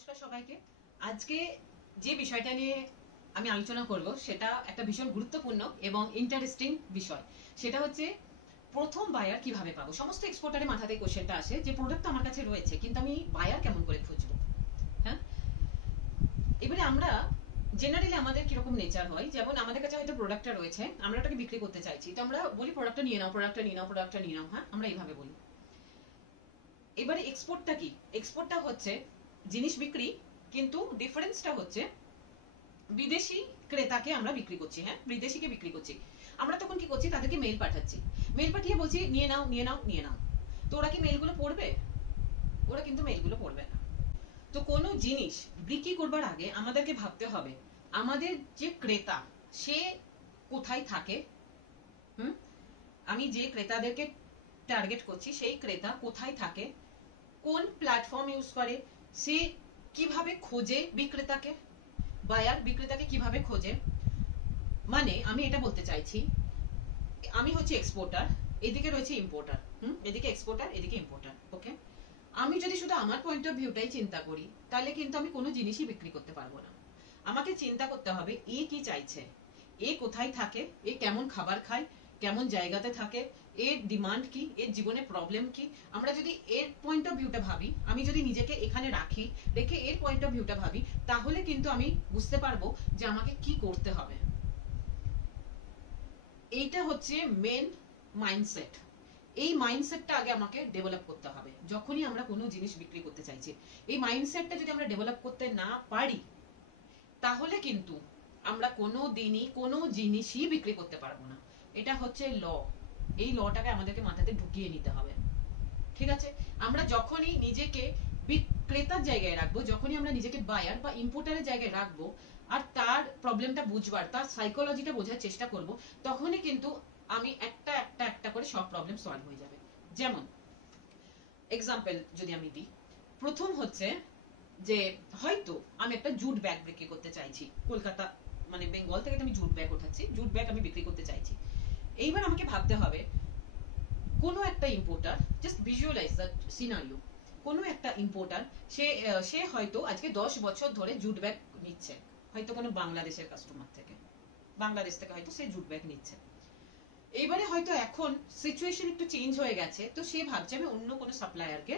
নমস্কার সবাইকে। আজকে যে বিষয়টা নিয়ে আমি আলোচনা করব সেটা একটা ভীষণ গুরুত্বপূর্ণ এবং ইন্টারেস্টিং বিষয়। সেটা হচ্ছে প্রথম বায়ার কিভাবে পাবো। সমস্ত এক্সপোর্টারের মাথাতে কোশ্চেনটা আসে যে প্রোডাক্ট আমার কাছে রয়েছে কিন্তু আমি বায়ার কেমন করে খুঁজবো। হ্যাঁ, এবারে আমরা জেনারেলি আমাদের কিরকম নেচার হয়, যেমন আমাদের কাছে হয়তো প্রোডাক্টটা রয়েছে, আমরা ওটাকে বিক্রি করতে চাইছি, তো আমরা বলি প্রোডাক্টটা নিয়ে নাও, প্রোডাক্টটা নিয়ে নাও, প্রোডাক্টটা নিয়ে নাও। হ্যাঁ, আমরা এইভাবে বলি। এবারে এক্সপোর্টটা কি? এক্সপোর্টটা হচ্ছে জিনিস বিক্রি, কিন্তু ডিফারেন্সটা হচ্ছে বিদেশি ক্রেতাকে আমরা বিক্রি করছি। হ্যাঁ, বিদেশিকে বিক্রি করছি। আমরা তখন কি করছি, তাদেরকে মেল পাঠাচ্ছি, মেল পাঠিয়ে বলছি নিয়ে নাও নিয়ে নাও নিয়ে নাও। তো ওরা কি মেলগুলো পড়বে? ওরা কিন্তু মেলগুলো পড়বে না। তো কোনো জিনিস বিক্রি করবার আগে আমাদেরকে ভাবতে হবে আমাদের যে ক্রেতা সে কোথায় থাকে। হুম, আমি যে ক্রেতাদেরকে টার্গেট করছি সেই ক্রেতা কোথায় থাকে, কোন প্ল্যাটফর্ম ইউজ করে, সে কিভাবে খোঁজে বিক্রেতাকে, বায়ার বিক্রেতাকে কিভাবে খোঁজে। মানে আমি এটা বলতে চাইছি, আমি হচ্ছে এক্সপোর্টার, এদিকে রয়েছে ইম্পোর্টার। এদিকে এক্সপোর্টার, এদিকে ইম্পোর্টার। ওকে, আমি যদি শুধু আমার পয়েন্ট অফ ভিউটাই চিন্তা করি তাহলে কিন্তু আমি কোনো জিনিসই বিক্রি করতে পারবো না। আমাকে চিন্তা করতে হবে এ কি চাইছে, এ কোথায় থাকে, এ কেমন খাবার খায়, কেমন জায়গাতে থাকে, এর ডিমান্ড কি, এর জীবনে প্রবলেম কি। আমরা যদি এর পয়েন্ট অফ ভিউটা ভাবি, আমি যদি নিজেকে এখানে রাখি, রেখে এর পয়েন্ট অফ ভিউটা ভাবি, তাহলে কিন্তু আমি বুঝতে পারবো যে আমাকে কি করতে হবে। এইটা হচ্ছে মেন মাইন্ডসেট। এই মাইন্ডসেটটা আগে আমাকে ডেভেলপ করতে হবে যখনই আমরা কোনো জিনিস বিক্রি করতে চাইছি। এই মাইন্ডসেটটা যদি আমরা ডেভেলপ করতে না পারি তাহলে কিন্তু আমরা কোনো দিনই কোনো জিনিসই বিক্রি করতে পারবো না। এটা হচ্ছে ল। এই লটাকে আমাদেরকে মাথাতে ঢুকিয়ে নিতে হবে। ঠিক আছে, আমরা যখনই নিজেকে বিক্রেতার জায়গায় রাখবো, যখনই আমরা নিজেকে বায়ার বা ইম্পোর্টারের জায়গায় রাখবো আর তার প্রবলেমটা বুঝবার, তার সাইকোলজিটা বোঝার চেষ্টা করব, তখনই কিন্তু আমি একটা একটা একটা করে সব প্রবলেম সলভ হয়ে যাবে। যেমন এক্সাম্পল যদি আমি দিই, প্রথম হচ্ছে যে হয়তো আমি একটা জুট ব্যাগ বিক্রি করতে চাইছি, কলকাতা মানে বেঙ্গল থেকে আমি জুট ব্যাগ ওঠাচ্ছি, জুট ব্যাগ আমি বিক্রি করতে চাইছি। এইবার আমাকে ভাবতে হবে কোনো একটা importer, just visualize the scenario, কোনো একটা ইম্পোর্টার সে হয়তো আজকে 10 বছর ধরে জুট ব্যাগ নিচ্ছে, হয়তো কোনো বাংলাদেশের কাস্টমার থেকে, বাংলাদেশ থেকে হয়তো সে জুট ব্যাগ নিচ্ছে। এইবারে হয়তো এখন সিচুয়েশন একটু চেঞ্জ হয়ে গেছে, তো সে ভাবছে আমি অন্য কোনো সাপ্লায়ারকে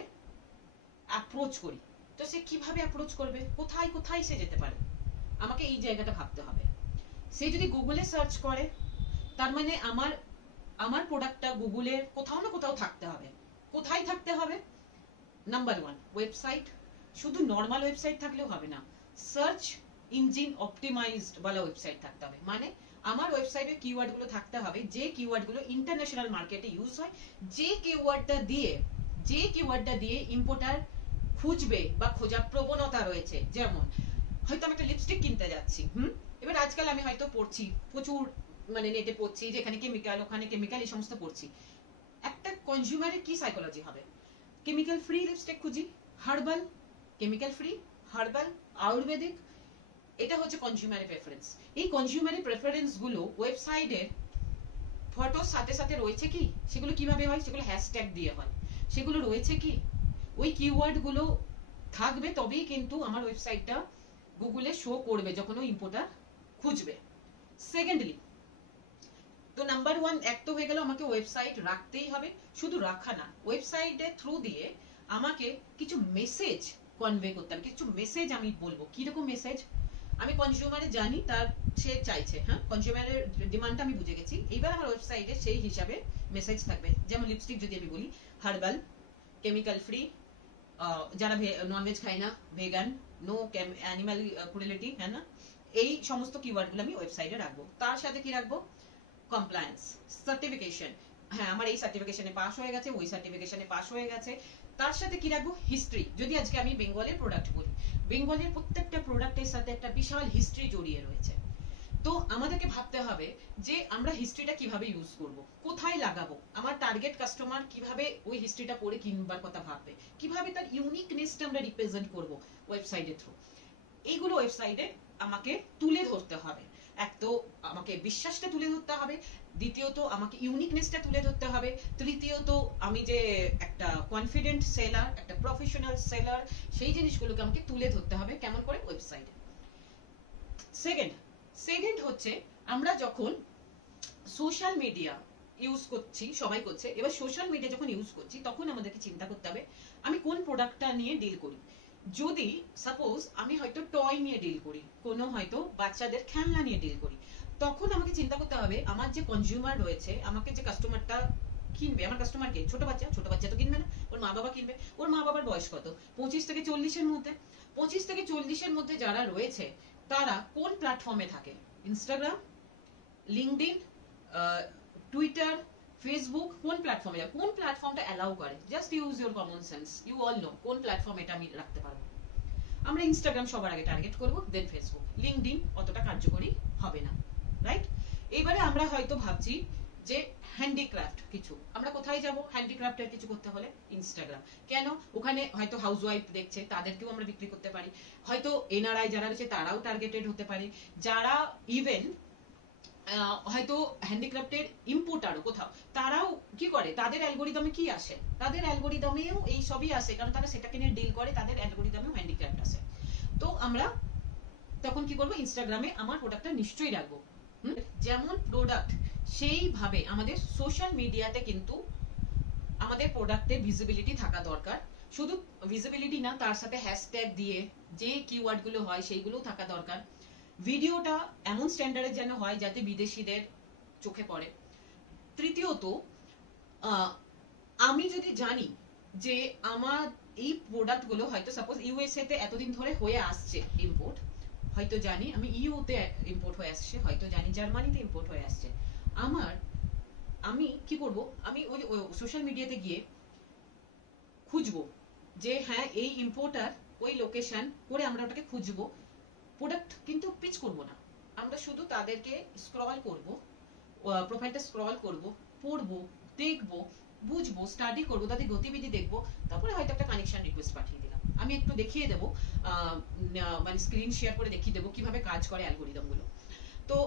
অ্যাপ্রোচ করি। তো সে কিভাবে অ্যাপ্রোচ করবে, কোথায় কোথায় সে যেতে পারে, আমাকে এই জায়গাটা ভাবতে হবে। সে যদি গুগলে সার্চ করে, তার মানে আমার আমার প্রোডাক্টটা গুগলের কোথাও না কোথাও থাকতে হবে। কোথায় থাকতে হবে? Number 1, website. শুধু নর্মাল ওয়েবসাইট থাকলেও হবে না, সার্চ ইঞ্জিন অপটিমাইজড वाला ওয়েবসাইট থাকতে হবে। মানে আমার ওয়েবসাইটে কিওয়ার্ড গুলো থাকতে হবে যে কিওয়ার্ড গুলো ইন্টারন্যাশনাল মার্কেটে ইউজ হয়, যে কিওয়ার্ডটা দিয়ে ইম্পোর্টার খুঁজবে বা খোঁজার প্রবণতা রয়েছে। যেমন হয়তো আমি একটা লিপস্টিক কিনতে যাচ্ছি, এবার আজকাল আমি হয়তো পড়ছি প্রচুর, মানে নেটে পড়ছি যে এখানে কেমিক্যাল, ওখানে কেমিক্যাল, এই সমস্ত পড়ছি। একটা কনজিউমারের কি সাইকোলজি হবে, কেমিক্যাল ফ্রি লিপস্টিক খুঁজি, herbal, chemical free, herbal, Ayurvedic. এটা হচ্ছে কনজিউমারের প্রেফারেন্স। এই কনজিউমারের প্রেফারেন্স গুলো ওয়েবসাইটের ফটোর সাথে সাথে রয়েছে কি, সেগুলো কিভাবে হয়, সেগুলো হ্যাশট্যাগ দিয়ে হয়, সেগুলো রয়েছে কি, ওই কিওয়ার্ড গুলো থাকবে তবেই কিন্তু আমার ওয়েবসাইটটা গুগলে শো করবে যখন ওই ইম্পোর্টার খুঁজবে। সেকেন্ডলি, তো নাম্বার 1 এক তো হয়ে গেল, আমাকে ওয়েবসাইট রাখতেই হবে। শুধু রাখা না, ওয়েবসাইটের থ্রু দিয়ে আমাকে কিছু মেসেজ কনভে করতে হবে, কিছু মেসেজ আমি বলবো। কিরকম মেসেজ? আমি কনজিউমারে জানি তার সে চাইছে, হ্যাঁ, কনজিউমারের ডিমান্ডটা আমি বুঝে গেছি। এইবার আমার ওয়েবসাইটে সেই হিসাবে মেসেজ থাকবে। যেমন লিপস্টিক যদি আমি বলি, হার্বাল, কেমিক্যাল ফ্রি, যারা ননভেজ খায় না, ভেগান, নো অ্যানিমাল ক্রুয়েলিটি, হ্যাঁ না, এই সমস্ত কিওয়ার্ডগুলো আমি ওয়েবসাইটে রাখবো। তার সাথে কি রাখবো? কমপ্লায়েন্স, সার্টিফিকেশন, হ্যাঁ আমার এই সার্টিফিকেশনে পাস হয়ে গেছে, ওই সার্টিফিকেশনে পাস হয়ে গেছে। তার সাথে কি রাখবো? হিস্ট্রি। যদি আজকে আমি বেঙ্গলের প্রোডাক্ট বলি, বেঙ্গলের প্রত্যেকটা প্রোডাক্টের সাথে একটা বিশাল হিস্ট্রি জড়িয়ে রয়েছে। তো আমাদেরকে ভাবতে হবে যে আমরা হিস্ট্রিটা কিভাবে ইউজ করব, কোথায় লাগাবো, আমার টার্গেট কাস্টমার কিভাবে ওই হিস্ট্রিটা পড়ে কিনবার কথা ভাববে, কিভাবে তার ইউনিকনেসটা আমরা রিপ্রেজেন্ট করব ওয়েবসাইটের থ্রু। এইগুলো ওয়েবসাইটে আমাকে তুলে ধরতে হবে। এক তো আমাকে বিশ্বাসটা তুলে ধরতে হবে, দ্বিতীয়ত আমাকে ইউনিকনেসটা তুলে ধরতে হবে, তৃতীয়ত আমি যে একটা কনফিডেন্ট সেলার, একটা প্রফেশনাল সেলার, সেই জিনিসগুলোকে আমাকে তুলে ধরতে হবে কেমন করে, ওয়েবসাইটে। সেকেন্ড সেকেন্ড হচ্ছে আমরা যখন সোশ্যাল মিডিয়া ইউজ করছি, সবাই করছে, এবার সোশ্যাল মিডিয়া যখন ইউজ করছি তখন আমাদেরকে চিন্তা করতে হবে আমি কোন প্রোডাক্টটা নিয়ে ডিল করি। যদি সাপোজ আমি হয়তো টয় নিয়ে ডিল করি, কোনো হয়তো বাচ্চাদের খেলনা নিয়ে ডিল করি, তখন আমাকে চিন্তা করতে হবে আমার যে কনজিউমার রয়েছে, আমাকে যে কাস্টমারটা কিনবে, আমার কাস্টমারকে ছোট বাচ্চা, ছোট বাচ্চা তো কিনবে না, ওর মা বাবা কিনবে, ওর মা বাবার বয়স কত, 25 থেকে 40-এর মধ্যে। 25 থেকে 40-এর মধ্যে যারা রয়েছে তারা কোন প্ল্যাটফর্মে থাকে, ইনস্টাগ্রাম, লিঙ্কডইন, টুইটার, ফেসবুক, কোন প্ল্যাটফর্মে যাবে, কোন প্ল্যাটফর্মটা অ্যালাউ করে, just use your common sense, you all know কোন প্ল্যাটফর্ম এটা আমি রাখতে পারবো। আমরা ইনস্টাগ্রাম সবার আগে টার্গেট করব, দেন ফেসবুক, লিঙ্কডইন অতটা কার্যকরী হবে না, রাইট। এবারে আমরা হয়তো ভাবছি যে হ্যান্ডিক্রাফট কিছু, আমরা কোথায় যাব হ্যান্ডিক্রাফটের কিছু করতে হলে, ইনস্টাগ্রাম। কেন, ওখানে হয়তো হাউসওয়াইফ দেখছে, তাদেরকেও আমরা বিক্রি করতে পারি, হয়তো এনআরআই যারা রয়েছে তারাও টার্গেটেড হতে পারে, যারা ইভেন হয়তো হ্যান্ডিক্রাফটের ইম্পোর্টারও কোথাও, তারাও কি করে, তাদের অ্যালগোরিদমে কি আসে, তাদের অ্যালগোরিদমেও এই সবই আসে, কারণ তারা সেটাকে নিয়ে ডিল করে, তাদের অ্যালগোরিদমেও হ্যান্ডিক্রাফট আসে। তো আমরা তখন কি করবো, ইনস্টাগ্রামে আমার প্রোডাক্টটা নিশ্চয়ই রাখবো। যেমন প্রোডাক্ট সেইভাবে আমাদের সোশ্যাল মিডিয়াতে কিন্তু আমাদের প্রোডাক্টের ভিজিবিলিটি থাকা দরকার। শুধু ভিজিবিলিটি না, তার সাথে হ্যাশট্যাগ দিয়ে যে কিওয়ার্ড গুলো হয় সেইগুলোও থাকা দরকার। ভিডিওটা এমন স্ট্যান্ডার্ডের যেন হয় যাতে বিদেশিদের চোখে পড়ে। তৃতীয়ত, আমি যদি জানি যে আমার এই প্রোডাক্ট গুলো হয়তো সাপোজ ইউএসএ তে এতদিন ধরে হয়ে আসছে ইম্পোর্ট, হয়তো জানি আমি ইউ তে ইম্পোর্ট হয়ে আসছে, হয়তো জানি জার্মানিতে ইম্পোর্ট হয়ে আসছে, আমি কি করব, আমি ওই সোশ্যাল মিডিয়াতে গিয়ে খুঁজবো যে হ্যাঁ এই ইম্পোর্টার, ওই লোকেশন করে আমরা ওটাকে খুঁজবো। প্রোডাক্ট কিন্তু পিচ করব না, আমরা শুধু তাদেরকে স্ক্রল করব, প্রোফাইলটা স্ক্রল করব, পড়বো, দেখবো, বুঝবো, স্টাডি করবো, তাদের গতিবিধি দেখবো, তারপরে হয়তো একটা কানেকশন রিকোয়েস্ট পাঠিয়ে দিলাম। আমি একটু দেখিয়ে দেবো, মানে স্ক্রিন শেয়ার করে দেখিয়ে দেবো কিভাবে কাজ করে অ্যালগোরিদম গুলো। তো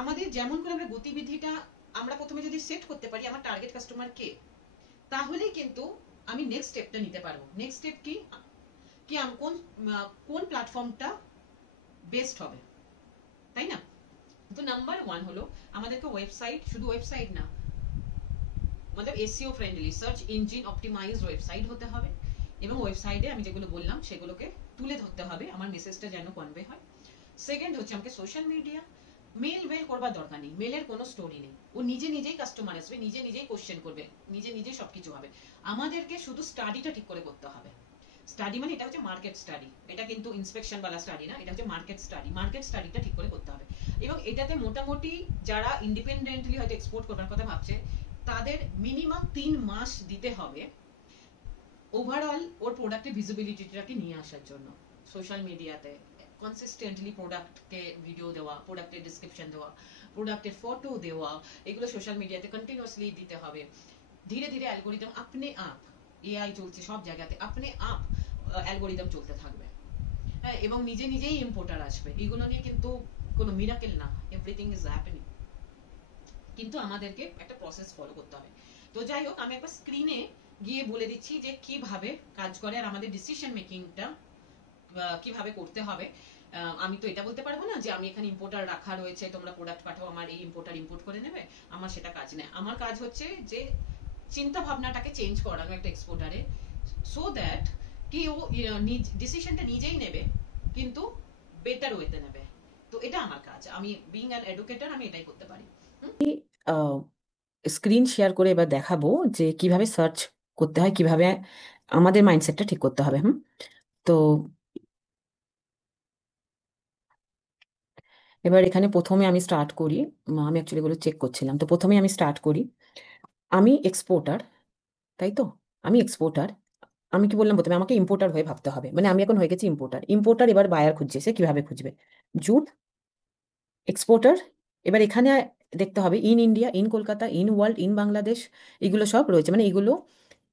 আমাদের যেমন করে আমরা গতিবিধিটা আমরা প্রথমে যদি সেট করতে পারি আমার টার্গেট কাস্টমার কে, তাহলেই কিন্তু আমি নেক্সট স্টেপটা নিতে পারবো। নেক্সট স্টেপ কি, কি কোন কোন প্ল্যাটফর্মটা বেস্ট হবে, তাই না? তো নাম্বার 1 হলো আমাদেরকে ওয়েবসাইট, শুধু ওয়েবসাইট না, মানে SEO friendly, search engine optimised website হতে হবে, এবং ওয়েবসাইটে আমি যেগুলো বললাম সেগুলোকে তুলে ধরতে হবে, আমার মেসেজটা যেন কনভে হয়। সেকেন্ড হচ্ছে আমাকে সোশ্যাল মিডিয়া, মেল করবার দরকার নেই, মেলের কোনো স্টোরি নেই, ও নিজে নিজেই কাস্টমার আসবে, নিজে নিজেই কোশ্চেন করবে, নিজে নিজেই সবকিছু হবে। আমাদেরকে শুধু স্টাডিটা ঠিক করে করতে হবে। স্টাডি মানে এটা হচ্ছে মার্কেট স্টাডি, এটা কিন্তু ইন্সপেকশন वाला স্টাডি না, এটা হচ্ছে মার্কেট স্টাডি। মার্কেট স্টাডিটা ঠিক করে করতে হবে, এবং এটাতে মোটামুটি যারা ইন্ডিপেন্ডেন্টলি হয়তো এক্সপোর্ট করবার কথা ভাবছে তাদের মিনিমাম 3 মাস দিতে হবে ওভারঅল ওর প্রোডাক্টের ভিজিবিলিটিটাকে নিয়ে আসার জন্য। সোশ্যাল মিডিয়াতে কনসিস্টেন্টলি প্রোডাক্টকে ভিডিও দেওয়া, প্রোডাক্টের ডিসক্রিপশন দেওয়া, প্রোডাক্টের ফটো দেওয়া, এগুলো সোশ্যাল মিডিয়াতে কন্টিনিউয়াসলি দিতে হবে। ধীরে ধীরে অ্যালগোরিদম আপনি আপ, এআই চলছে সব জায়গাতে, আপনি আপ অ্যালগোরিদম চলতে থাকবে, হ্যাঁ, এবং নিজে নিজেই ইম্পোর্টার আসবে। এগুলো নিয়ে কিন্তু কোনো মিরাকেল না, এভরিথিং ইজ হ্যাপেনিং, কিন্তু আমাদেরকে একটা প্রসেস ফলো করতে হবে। তো যাই হোক, আমি একবার স্ক্রিনে গিয়ে বলে দিচ্ছি যে কিভাবে কাজ করে আর আমাদের ডিসিশন মেকিংটা কিভাবে করতে হবে। আমি তো এটা বলতে পারবো না যে আমি এখানে ইম্পোর্টার রাখা রয়েছে, তোমরা প্রোডাক্ট পাঠাও, আমার এই ইম্পোর্টার ইম্পোর্ট করে নেবে, আমার সেটা কাজ নেই। আমার কাজ হচ্ছে যে চিন্তা ভাবনাটাকে চেঞ্জ করানো একটা এক্সপোর্টারে, সো দ্যাট কি ও ডিসিশনটা নিজেই নেবে, কিন্তু বেটার ওয়েতে নেবে। তো এটা আমার কাজ, আমি বিইং অ্যান এডুকেটর আমি এটাই করতে পারি। স্ক্রিন শেয়ার করে এবার দেখাবো যে কিভাবে সার্চ করতে হয়, কিভাবে আমাদের মাইন্ডসেটটা ঠিক করতে হবে। তো এবার এখানে প্রথমে আমি স্টার্ট করি, আমি অ্যাকচুয়ালি এগুলো চেক করছিলাম, তো প্রথমে আমি স্টার্ট করি, আমি এক্সপোর্টার, তাই তো, আমি এক্সপোর্টার। আমি কি বললাম প্রথমে, আমাকে ইম্পোর্টার হয়ে ভাবতে হবে, মানে আমি এখন হয়ে গেছি ইম্পোর্টার। ইম্পোর্টার এবার বায়ার খুঁজছে, সে কিভাবে খুঁজবে, জুট এক্সপোর্টার। এবার এখানে দেখতে হবে in India, in Kolkata, in world, in Bangladesh, এগুলো সব রয়েছে, মানে এগুলো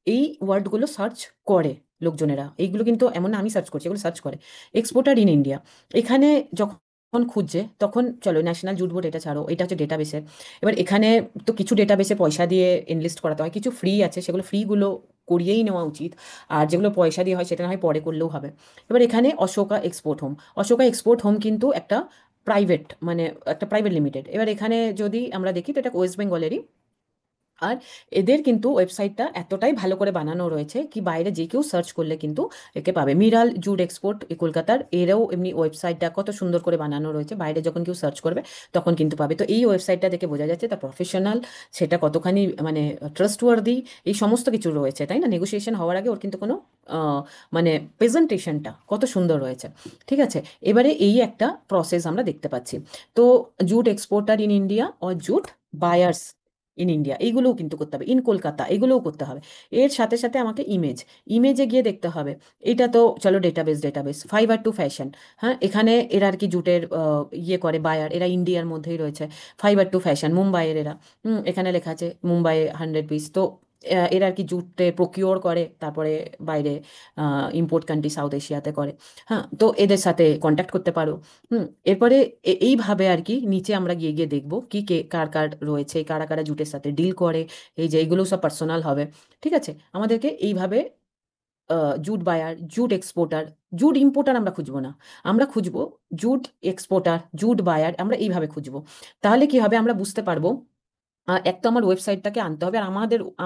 এই ওয়ার্ডগুলো সার্চ করে লোকজনেরা, এইগুলো কিন্তু এমন না আমি সার্চ করছি, এগুলো সার্চ করে। এক্সপোর্টার ইন ইন্ডিয়া, এখানে যখন যখন খুঁজছে তখন চলো ন্যাশনাল জুট বোর্ড এটা ছাড়ো, এটা হচ্ছে ডেটাবেসের। এবার এখানে তো কিছু ডেটাবেসে পয়সা দিয়ে এনলিস্ট করাতে হয়, কিছু ফ্রি আছে, সেগুলো ফ্রিগুলো করিয়েই নেওয়া উচিত। আর যেগুলো পয়সা দিয়ে হয় সেটা না হয় পরে করলেও হবে। এবার এখানে Ashoka export home, Ashoka export home কিন্তু একটা প্রাইভেট, মানে একটা প্রাইভেট লিমিটেড। এবার এখানে যদি আমরা দেখি তো এটা ওয়েস্ট বেঙ্গলেরই। আর এদের কিন্তু ওয়েবসাইটটা এতটাই ভালো করে বানানো রয়েছে কি বাইরে যে কেউ সার্চ করলে কিন্তু একে পাবে। মিরাল জুট এক্সপোর্ট এই কলকাতার, এরও এমনি ওয়েবসাইটটা কত সুন্দর করে বানানো রয়েছে, বাইরে যখন কেউ সার্চ করবে তখন কিন্তু পাবে। তো এই ওয়েবসাইটটা দেখে বোঝা যাচ্ছে তা প্রফেশনাল, সেটা কতখানি মানে ট্রাস্টওয়ার্দি, এই সমস্ত কিছু রয়েছে, তাই না? নেগোসিয়েশন হওয়ার আগে ওর কিন্তু কোনো মানে প্রেজেন্টেশনটা কত সুন্দর রয়েছে। ঠিক আছে, এবারে এই একটা প্রসেস আমরা দেখতে পাচ্ছি। তো জুট এক্সপোর্টার ইন ইন্ডিয়া ও জুট বায়ার্স ইন ইন্ডিয়া, এইগুলোও কিন্তু করতে হবে, ইন কলকাতা এগুলোও করতে হবে। এর সাথে সাথে আমাকে ইমেজে গিয়ে দেখতে হবে। এটা তো চলো ডেটাবেস ফাইবার টু ফ্যাশন। হ্যাঁ, এখানে এরা আর কি জুটের ইয়ে করে বায়ার, এরা ইন্ডিয়ার মধ্যেই রয়েছে। ফাইবার টু ফ্যাশন মুম্বাইয়ের এরা। এখানে লেখা আছে মুম্বাই 100 পিস। তো এরা আর কি জুটে প্রকিওর করে, তারপরে বাইরে ইম্পোর্ট কান্ট্রি সাউথ এশিয়াতে করে। হ্যাঁ, তো এদের সাথে কন্ট্যাক্ট করতে পারো। এরপরে এইভাবে আর কি নিচে আমরা গিয়ে গিয়ে দেখবো কি কে কার কার রয়েছে, কারা কারা জুটের সাথে ডিল করে। এই যে এইগুলো সব পার্সোনাল হবে। ঠিক আছে, আমাদেরকে এইভাবে jute buyer, jute exporter, jute importer আমরা খুঁজবো না, আমরা খুঁজবো জুট এক্সপোর্টার, জুট বায়ার, আমরা এইভাবে খুঁজবো। তাহলে কি হবে, আমরা বুঝতে পারবো এক তো আমার ওয়েবসাইটটাকে আনতে হবে, আর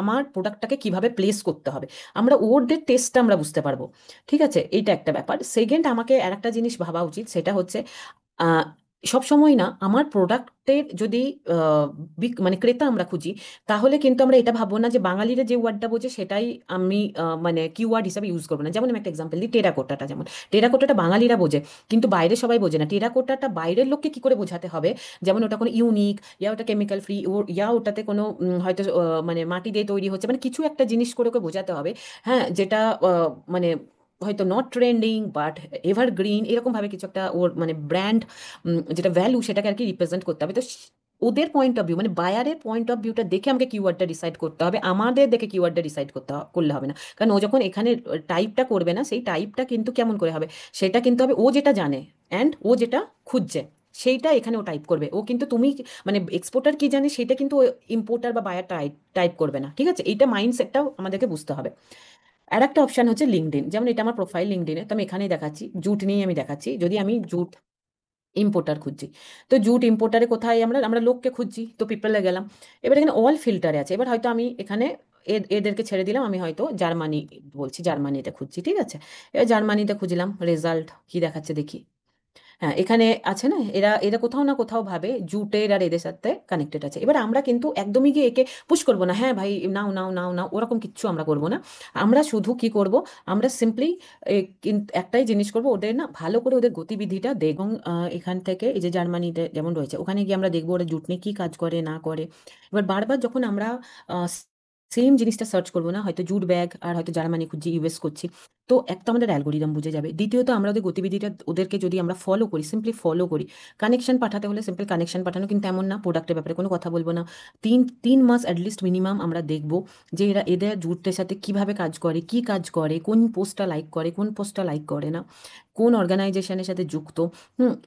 আমার প্রোডাক্টটাকে কিভাবে প্লেস করতে হবে, আমরা ওদের টেস্টটা আমরা বুঝতে পারবো। ঠিক আছে, এইটা একটা ব্যাপার। সেকেন্ড, আমাকে আর একটা জিনিস ভাবা উচিত, সেটা হচ্ছে আহ, সব সময় না আমার প্রোডাক্টের যদি মানে ক্রেতা আমরা খুঁজি, তাহলে কিন্তু আমরা এটা ভাববো না যে বাঙালিরা যে ওয়ার্ডটা বোঝে সেটাই আমি মানে কিওয়ার্ড হিসাবে ইউজ করবো না। যেমন আমি একটা এক্সাম্পল দিই, টেরাকোটাটা, যেমন টেরাকোটাটা বাঙালিরা বোঝে কিন্তু বাইরে সবাই বোঝে না। টেরাকোটাটা বাইরের লোককে কি করে বোঝাতে হবে, যেমন ওটা কোনো ইউনিক, ইয়া ওটা কেমিক্যাল ফ্রি, ইয়া ওটাতে কোনো হয়তো মানে মাটি দিয়ে তৈরি হচ্ছে, মানে কিছু একটা জিনিস করে ওকে বোঝাতে হবে। হ্যাঁ, যেটা মানে হয়তো নট ট্রেন্ডিং বাট এভারগ্রিন, এরকম ভাবে কিছু একটা ওর মানে ব্র্যান্ড, যেটা ভ্যালু সেটাকে আর কি রিপ্রেজেন্ট করতে হবে। তো ওদের পয়েন্ট অফ ভিউ, মানে বায়ারের পয়েন্ট অফ ভিউটা দেখে আমাকে কিওয়ার্ডটা ডিসাইড করতে হবে, আমাদের দেখে কিওয়ার্ডটা ডিসাইড করলে হবে না। কারণ ও যখন এখানে টাইপটা করবে না, সেই টাইপটা কিন্তু কেমন করে হবে, সেটা কিন্তু হবে ও যেটা জানে অ্যান্ড ও যেটা খুঁজছে সেইটা এখানে ও টাইপ করবে। ও কিন্তু তুমি মানে এক্সপোর্টার কি জানে সেটা কিন্তু ইম্পোর্টার বা বায়ার টাইপ টাইপ করবে না। ঠিক আছে, এইটা মাইন্ডসেটটাও আমাদেরকে বুঝতে হবে। আর একটা অপশন হচ্ছে লিঙ্কডইন, যেমন এটা আমার প্রোফাইল লিঙ্কডইনে, তো আমি এখানেই দেখাচ্ছি, জুট নিয়ে আমি দেখাচ্ছি। যদি আমি জুট ইম্পোর্টার খুঁজছি, তো জুট ইম্পোর্টারে কোথায় আমরা আমরা লোককে খুঁজছি, তো পিপলে গেলাম। এবার এখানে অল ফিল্টারে আছে, এবার হয়তো আমি এখানে এদেরকে ছেড়ে দিলাম, আমি হয়তো জার্মানি বলছি, জার্মানিতে খুঁজছি। ঠিক আছে, এবার জার্মানিতে খুঁজলাম, রেজাল্ট কি দেখাচ্ছে দেখি। হ্যাঁ, এখানে আছে না, এরা এরা কোথাও না কোথাও ভাবে জুটের আর এদের সাথে কানেক্টেড আছে। এবার আমরা কিন্তু একদমই গিয়ে একে পুশ করবো না, হ্যাঁ ভাই নাও নাও নাও নাও, ওরকম কিচ্ছু আমরা করবো না। আমরা শুধু কি করব, আমরা সিম্পলি কিন্তু একটাই জিনিস করব, ওদের না ভালো করে ওদের গতিবিধিটা দেখব। এবং এখান থেকে এই যে জার্মানিতে যেমন রয়েছে, ওখানে গিয়ে আমরা দেখবো ওরা জুট নিয়ে কী কাজ করে না করে। এবার বারবার যখন আমরা সেম জিনিসটা সার্চ করবো না, হয়তো জুট ব্যাগ আর হয়তো জার্মানি খুঁজছি, ইউএস করছি, তো এক তো আমাদের অ্যালগোরিদম বুঝে যাবে, দ্বিতীয়ত আমরা ওদের গতিবিধিটা ওদেরকে যদি আমরা ফলো করি, সিম্পলি ফলো করি। কানেকশন পাঠাতে হলে সিম্পল কানেকশন পাঠানো, কিন্তু এমন না প্রোডাক্টের ব্যাপারে কোনো কথা বলবো না। 3 মাস অ্যাটলিস্ট মিনিমাম আমরা দেখবো যে এরা এদের জুটের সাথে কিভাবে কাজ করে, কি কাজ করে, কোন পোস্টটা লাইক করে, কোন পোস্টটা লাইক করে না, কোন অর্গানাইজেশনের সাথে যুক্ত।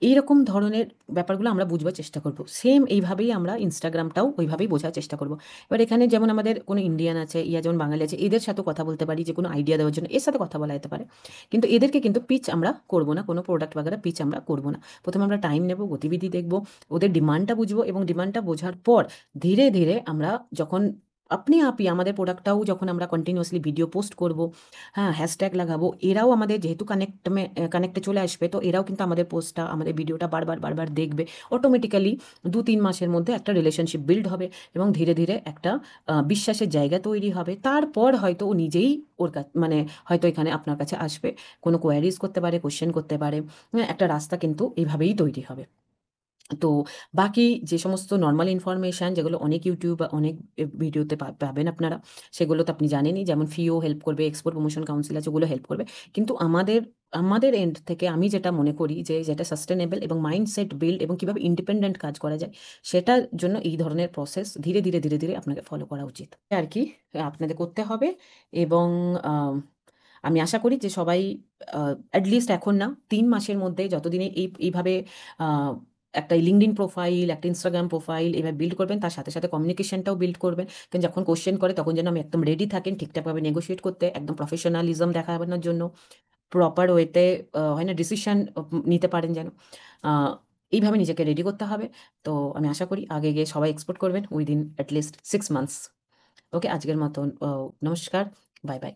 এইরকম ধরনের ব্যাপারগুলো আমরা বুঝবার চেষ্টা করবো। সেম এইভাবেই আমরা ইনস্টাগ্রামটাও ওইভাবেই বোঝার চেষ্টা করবো। এবার এখানে যেমন আমাদের কোনো ইন্ডিয়ান আছে, ইয়া যেমন বাঙালি আছে, এদের সাথে কথা বলতে পারি, যে কোনো আইডিয়া দেওয়ার জন্য এর সাথে কথা বলা যেতে পারে। কিন্তু এদেরকে কিন্তু পিচ আমরা করবো না, কোনো প্রোডাক্ট বাগেরা পিচ আমরা করবো না। প্রথমে আমরা টাইম নেব, গতিবিধি দেখবো, ওদের ডিমান্ডটা বুঝবো, এবং ডিমান্ডটা বোঝার পর ধীরে ধীরে আমরা যখন আপনি আপই আমাদের প্রোডাক্টটাও যখন আমরা কন্টিনিউয়াসলি ভিডিও পোস্ট করব, হ্যাঁ হ্যাশট্যাগ লাগাবো, এরাও আমাদের যেহেতু কানেক্টে চলে আসবে, তো এরাও কিন্তু আমাদের পোস্টটা আমাদের ভিডিওটা বারবার বারবার দেখবে। অটোমেটিক্যালি 2-3 মাসের মধ্যে একটা রিলেশনশিপ বিল্ড হবে, এবং ধীরে ধীরে একটা বিশ্বাসের জায়গা তৈরি হবে। তারপর হয়তো ও নিজেই ওর কাছে মানে হয়তো এখানে আপনার কাছে আসবে, কোনো কোয়ারিজ করতে পারে, কোশ্চেন করতে পারে। একটা রাস্তা কিন্তু এইভাবেই তৈরি হবে। তো বাকি যে সমস্ত নর্মাল ইনফরমেশান যেগুলো অনেক ইউটিউব বা অনেক ভিডিওতে পাবেন আপনারা, সেগুলো তো আপনি জানেনই, যেমন ফিও হেল্প করবে, এক্সপোর্ট প্রমোশন কাউন্সিল আছে, ওগুলো হেল্প করবে। কিন্তু আমাদের আমাদের এন্ড থেকে আমি যেটা মনে করি যে যেটা সাস্টেনেবল এবং মাইন্ডসেট বিল্ড এবং কিভাবে ইন্ডিপেন্ডেন্ট কাজ করা যায়, সেটার জন্য এই ধরনের প্রসেস ধীরে ধীরে ধীরে ধীরে আপনাকে ফলো করা উচিত আর কি, আপনাদের করতে হবে। এবং আমি আশা করি যে সবাই অ্যাটলিস্ট এখন না ৩ মাসের মধ্যে যতদিনে এইভাবে আ একটা LinkedIn প্রোফাইল, একটা Instagram প্রোফাইল এভাবে বিল্ড করবেন, তার সাথে, সাথে কমিউনিকেশনটাও বিল্ড করবেন। কারণ যখন কোয়েশ্চেন করে তখন যেন আমি একদম রেডি থাকেন ঠিকঠাকভাবে নেগোশিয়েট করতে, একদম প্রফেশনালিজম দেখানোর জন্য, প্রপার ওয়েতে হয় না ডিসিশন নিতে পারেন যেন। আ এইভাবে নিজেকে রেডি করতে হবে। তো আমি আশা করি আগে গিয়ে সবাই এক্সপোর্ট করবেন within at least 6 months. Okay, আজকের মতন নমস্কার। Bye, by.